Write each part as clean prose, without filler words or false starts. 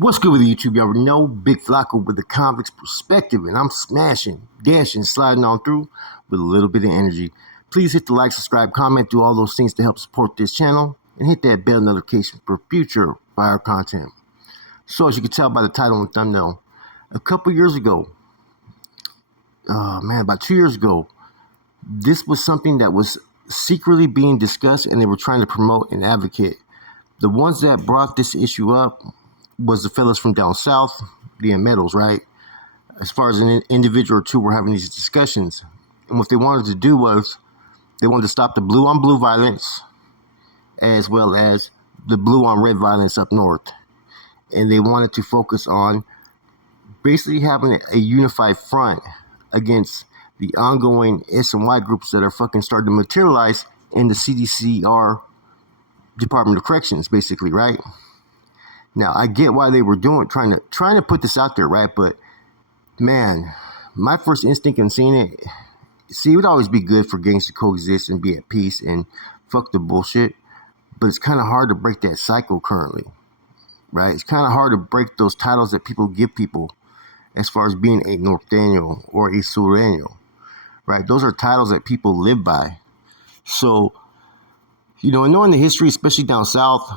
What's good with YouTube? You already know Big Flacco with the convict's perspective, and I'm smashing, dashing, sliding on through with a little bit of energy. Please hit the like, subscribe, comment, do all those things to help support this channel, and hit that bell notification for future fire content. So, as you can tell by the title and thumbnail, a couple years ago, about 2 years ago, this was something that was secretly being discussed, and they were trying to promote and advocate. The ones that brought this issue up was the fellas from down south, the Metals, right? As far as an individual or two were having these discussions. And what they wanted to do was they wanted to stop the blue on blue violence as well as the blue on red violence up north. And they wanted to focus on basically having a unified front against the ongoing S and Y groups that are fucking starting to materialize in the CDCR Department of Corrections, basically, right? Now, I get why they were trying to put this out there, right? But man, my first instinct in seeing it, it would always be good for gangs to coexist and be at peace and fuck the bullshit. But it's kind of hard to break that cycle currently, right? It's kind of hard to break those titles that people give people as far as being a norteño or a sureño, right? Those are titles that people live by. So, and knowing the history, especially down south,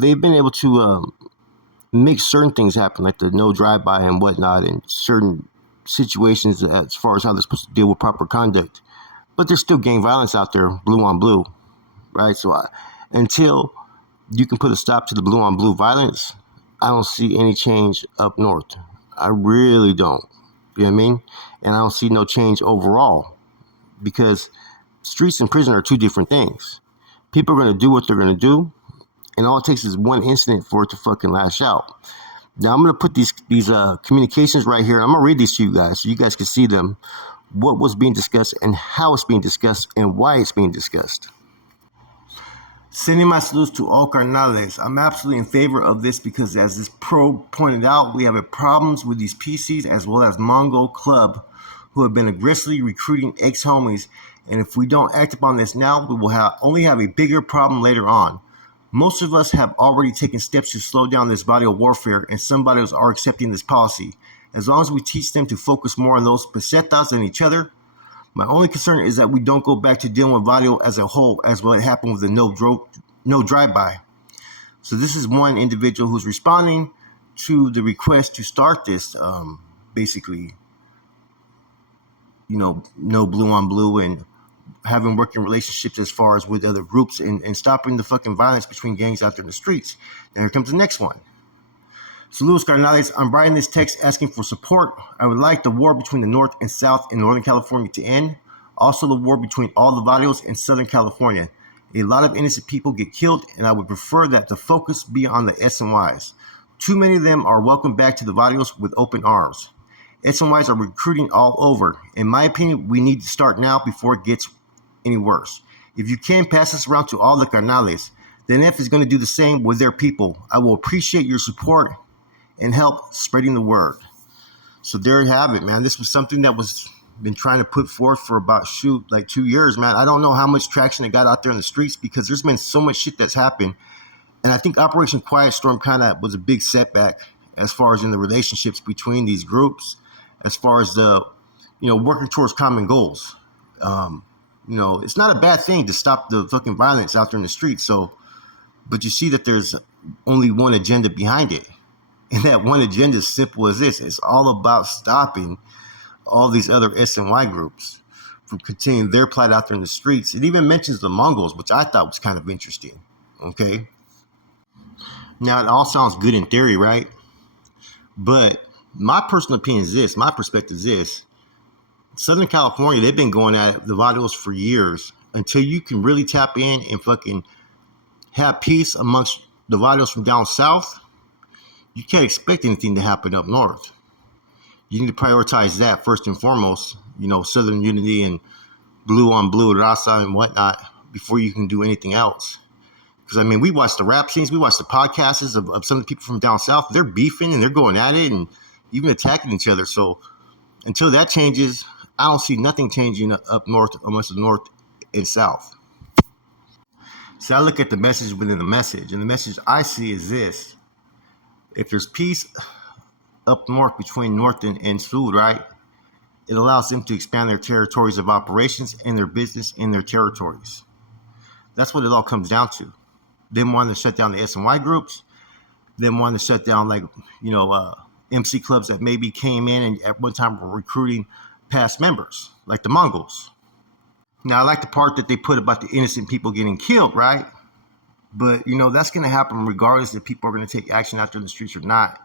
they've been able to make certain things happen, like the no drive-by and whatnot, and certain situations as far as how they're supposed to deal with proper conduct. But there's still gang violence out there, blue on blue, right? So until you can put a stop to the blue on blue violence, I don't see any change up north. I really don't. You know what I mean? And I don't see no change overall, because streets and prison are two different things. People are going to do what they're going to do, and all it takes is one incident for it to fucking lash out. Now, I'm going to put these communications right here. I'm going to read these to you guys so you guys can see them, what was being discussed and how it's being discussed and why it's being discussed. Sending my salutes to all carnales. I'm absolutely in favor of this because, as this pro pointed out, we have problems with these PCs as well as Mongol Club, who have been aggressively recruiting ex-homies. And if we don't act upon this now, we will only have a bigger problem later on. Most of us have already taken steps to slow down this body of warfare, and some bodies are accepting this policy. As long as we teach them to focus more on those pesetas than each other, my only concern is that we don't go back to dealing with Vadio as a whole, as what happened with the no drive-by. So this is one individual who's responding to the request to start this, basically, no blue on blue, and having working relationships as far as with other groups and stopping the fucking violence between gangs out there in the streets. Now here comes the next one. Saludos carnales, I'm writing this text asking for support. I would like the war between the North and South in Northern California to end. Also the war between all the Vadios in Southern California. A lot of innocent people get killed, and I would prefer that the focus be on the S and Ys. Too many of them are welcomed back to the Vadios with open arms. S and Ys are recruiting all over. In my opinion, we need to start now before it gets any worse. If you can pass this around to all the carnales, the NF is going to do the same with their people. I will appreciate your support and help spreading the word. So there you have it, man. This was something that was been trying to put forth for about 2 years, man. I don't know how much traction it got out there in the streets because there's been so much shit that's happened. And I think Operation Quiet Storm kind of was a big setback as far as in the relationships between these groups, as far as the, working towards common goals. It's not a bad thing to stop the fucking violence out there in the streets. So, but you see that there's only one agenda behind it. And that one agenda is simple as this. It's all about stopping all these other S and Y groups from continuing their plight out there in the streets. It even mentions the Mongols, which I thought was kind of interesting. Okay. Now, it all sounds good in theory, right? But my personal opinion is this. My perspective is this. Southern California, they've been going at the Vadios for years. Until you can really tap in and fucking have peace amongst the Vadios from down south, you can't expect anything to happen up north. You need to prioritize that first and foremost, Southern unity and blue on blue, raza and whatnot, before you can do anything else. Because, we watch the rap scenes, we watch the podcasts of some of the people from down south. They're beefing and they're going at it and even attacking each other. So until that changes, I don't see nothing changing up north amongst the North and South. So I look at the message within the message, and the message I see is this. If there's peace up north between North and Sud, right, it allows them to expand their territories of operations and their business in their territories. That's what it all comes down to. Them wanting to shut down the SNY groups, them wanting to shut down, like, MC clubs that maybe came in and at one time were recruiting past members, like the Mongols. Now, I like the part that they put about the innocent people getting killed, right? But, that's going to happen regardless if people are going to take action out there in the streets or not.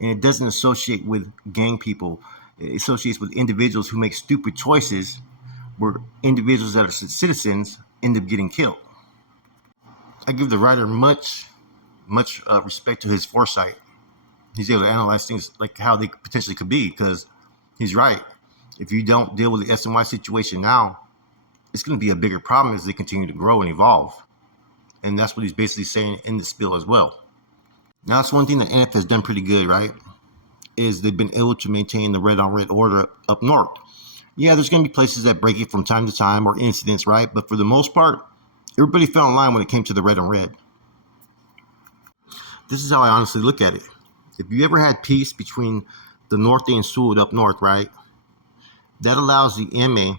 And it doesn't associate with gang people. It associates with individuals who make stupid choices where individuals that are citizens end up getting killed. I give the writer much respect to his foresight. He's able to analyze things like how they potentially could be, because he's right. If you don't deal with the SNY situation now, it's going to be a bigger problem as they continue to grow and evolve. And that's what he's basically saying in the spiel as well. Now, that's one thing that NF has done pretty good, right? Is they've been able to maintain the red on red order up north. Yeah, there's going to be places that break it from time to time or incidents, right? But for the most part, everybody fell in line when it came to the red on red. This is how I honestly look at it. If you ever had peace between the Norte and Sud up north, right, that allows the MA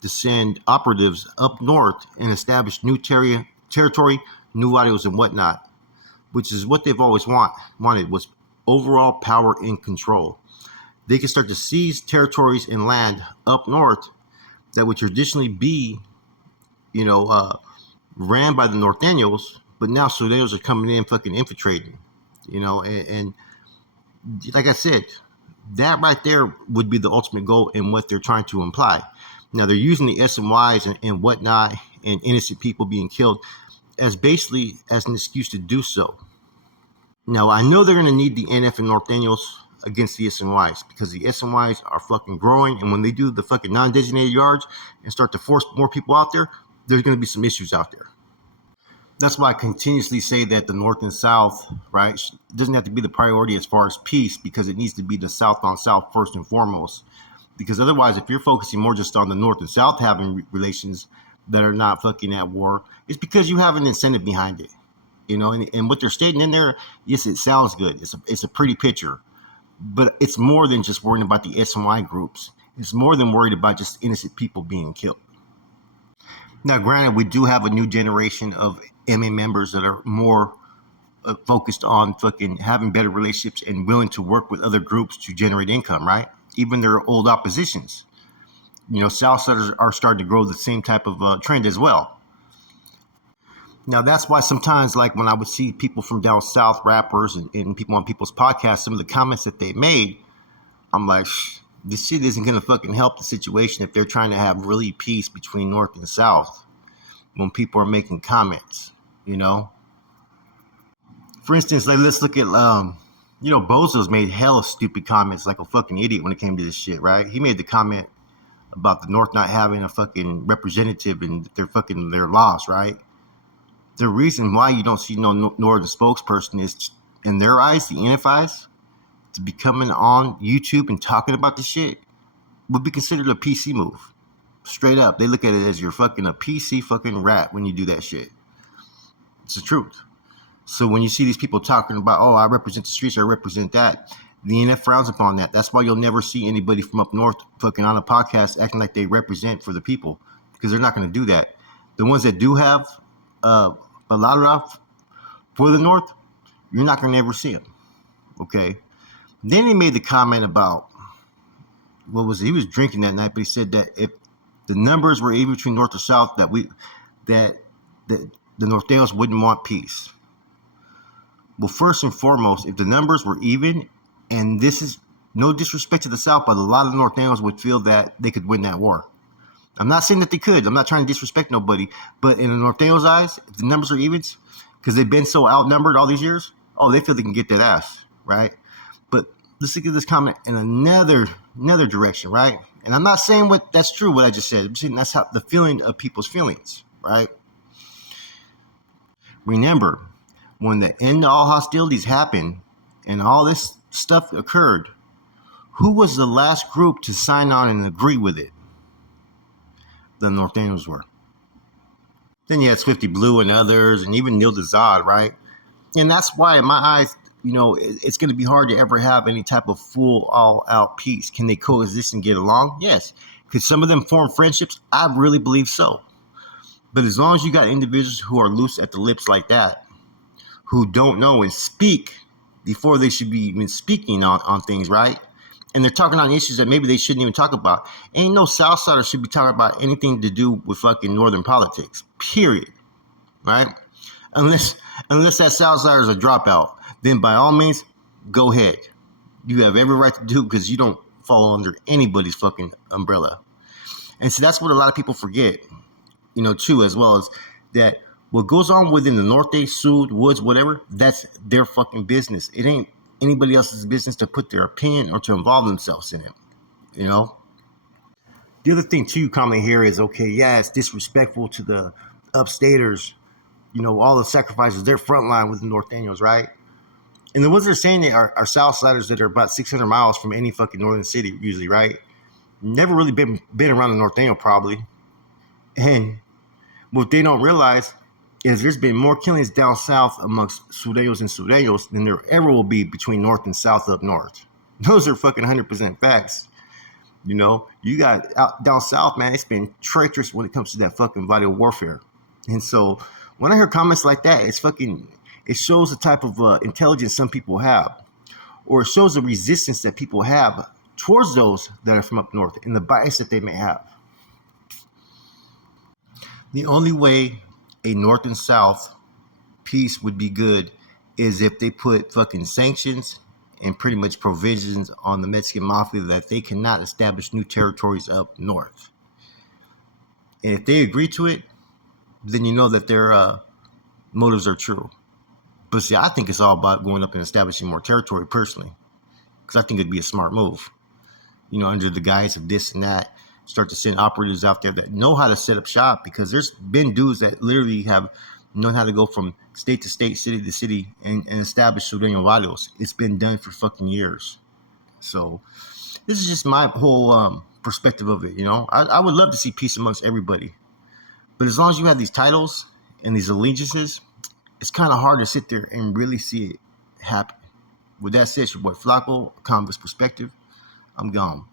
to send operatives up north and establish new territory, new audios and whatnot, which is what they've always wanted, was overall power and control. They can start to seize territories and land up north that would traditionally be, ran by the Norteños, but now Sureños are coming in fucking infiltrating, and like I said, that right there would be the ultimate goal in what they're trying to imply. Now, they're using the SNYs and whatnot and innocent people being killed as basically as an excuse to do so. Now, I know they're going to need the NF and Norteños against the SNYs, because the SNYs are fucking growing, and when they do the fucking non-designated yards and start to force more people out there, there's going to be some issues out there. That's why I continuously say that the North and South, right, it doesn't have to be the priority as far as peace, because it needs to be the South on South first and foremost. Because otherwise, if you're focusing more just on the North and South having relations that are not fucking at war, it's because you have an incentive behind it. And what they're stating in there, yes, it sounds good. It's a pretty picture. But it's more than just worrying about the SNY groups. It's more than worried about just innocent people being killed. Now, granted, we do have a new generation of MA members that are more focused on fucking having better relationships and willing to work with other groups to generate income, right? Even their old oppositions. Southsiders are starting to grow the same type of trend as well. Now, that's why sometimes, like when I would see people from down south, rappers and people on people's podcasts, some of the comments that they made, I'm like, this shit isn't going to fucking help the situation if they're trying to have really peace between North and South when people are making comments, For instance, like, let's look at, Bozo's made hella stupid comments like a fucking idiot when it came to this shit, right? He made the comment about the North not having a fucking representative in their laws, right? The reason why you don't see no Northern spokesperson is, in their eyes, the NFIs, to be coming on YouTube and talking about this shit would be considered a PC move. Straight up. They look at it as you're fucking a PC fucking rat when you do that shit. It's the truth. So when you see these people talking about, oh, I represent the streets, I represent that, the NF frowns upon that. That's why you'll never see anybody from up north fucking on a podcast acting like they represent for the people, because they're not going to do that. The ones that do have a lot of for the north, you're not going to ever see them. Okay. Then he made the comment about, what was it? He was drinking that night, but he said that if the numbers were even between north or south, that the Norteños wouldn't want peace. Well, first and foremost, if the numbers were even, and this is no disrespect to the South, but a lot of Norteños would feel that they could win that war. I'm not saying that they could. I'm not trying to disrespect nobody. But in the Norteños' eyes, if the numbers are evens, because they've been so outnumbered all these years, they feel they can get that ass, right? But let's look at this comment in another direction, right? And I'm not saying that's true, what I just said. I'm saying that's how the feeling of people's feelings, right? Remember, when the end to all hostilities happened and all this stuff occurred, who was the last group to sign on and agree with it? The Norteños were. Then you had Swifty Blue and others, and even Neil Dezad, right? And that's why, in my eyes, it's going to be hard to ever have any type of full all out peace. Can they coexist and get along? Yes. Could some of them form friendships? I really believe so. But as long as you got individuals who are loose at the lips like that, who don't know and speak before they should be even speaking on things, right? And they're talking on issues that maybe they shouldn't even talk about. Ain't no Southsider should be talking about anything to do with fucking Northern politics, period, right? Unless that Southsider is a dropout, then by all means, go ahead. You have every right to do because you don't fall under anybody's fucking umbrella. And so that's what a lot of people forget, too, as well as that what goes on within the Norte, Sud, Woods, whatever, that's their fucking business. It ain't anybody else's business to put their opinion or to involve themselves in it. The other thing, too, you commonly hear is, okay, yeah, it's disrespectful to the upstaters, all the sacrifices, they're frontline with the Norteños, right? And the ones that are saying it are Southsiders that are about 600 miles from any fucking northern city, usually, right? Never really been around the Norteño, probably. And what they don't realize is there's been more killings down south amongst Sureños and Sureños than there ever will be between north and south up north. Those are fucking 100% facts. You got out down south, man, it's been treacherous when it comes to that fucking vital warfare. And so when I hear comments like that, it shows the type of intelligence some people have, or it shows the resistance that people have towards those that are from up north and the bias that they may have. The only way a north and south peace would be good is if they put fucking sanctions and pretty much provisions on the Mexican Mafia that they cannot establish new territories up north. And if they agree to it, then you know that their motives are true. But see, I think it's all about going up and establishing more territory personally, because I think it'd be a smart move. Under the guise of this and that, start to send operatives out there that know how to set up shop, because there's been dudes that literally have known how to go from state to state, city to city, and establish Sureño barrios. It's been done for fucking years. So this is just my whole perspective of it. I would love to see peace amongst everybody. But as long as you have these titles and these allegiances, it's kind of hard to sit there and really see it happen. With that said, it's your boy Flacco, Converse Perspective. I'm gone.